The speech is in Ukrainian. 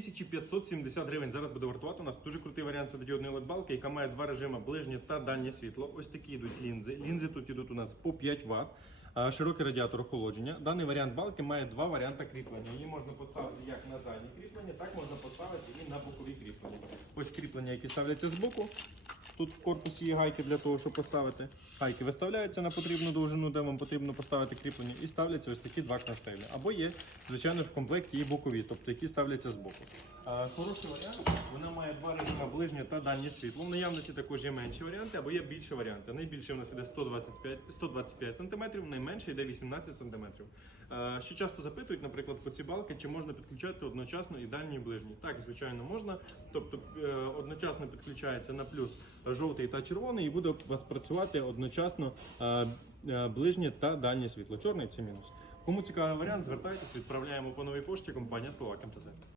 2570 гривень. Зараз буде вартувати. У нас дуже крутий варіант світодіодної LED-балки, яка має два режими ближнє та дальнє світло. Ось такі йдуть лінзи. Лінзи тут йдуть у нас по 5 Вт. Широкий радіатор охолодження. Даний варіант балки має два варіанти кріплення. Її можна поставити як на заднє кріплення, так можна поставити і на бокові кріплення. Ось кріплення, які ставляться з боку. Тут в корпусі є гайки для того, щоб поставити. Гайки виставляються на потрібну довжину, де вам потрібно поставити кріплення, і ставляться ось такі два кронштейни. Або є, звичайно, в комплекті і бокові, тобто які ставляться з боку. Хороший варіант. Вона має ближнє та дальнє світло. В наявності також є менші варіанти, або є більші варіанти. Найбільший у нас іде 125, 125 см, найменший йде 18 см. Ще часто запитують, наприклад, по ці балки, чи можна підключати одночасно і дальні і ближні. Так, звичайно, можна. Тобто е, одночасно підключається на плюс жовтий та червоний, і буде у вас працювати одночасно е, е, ближнє та дальнє світло. Чорний це мінус. Кому цікавий варіант, звертайтесь, відправляємо по новій пошті компанія Словак МТЗ.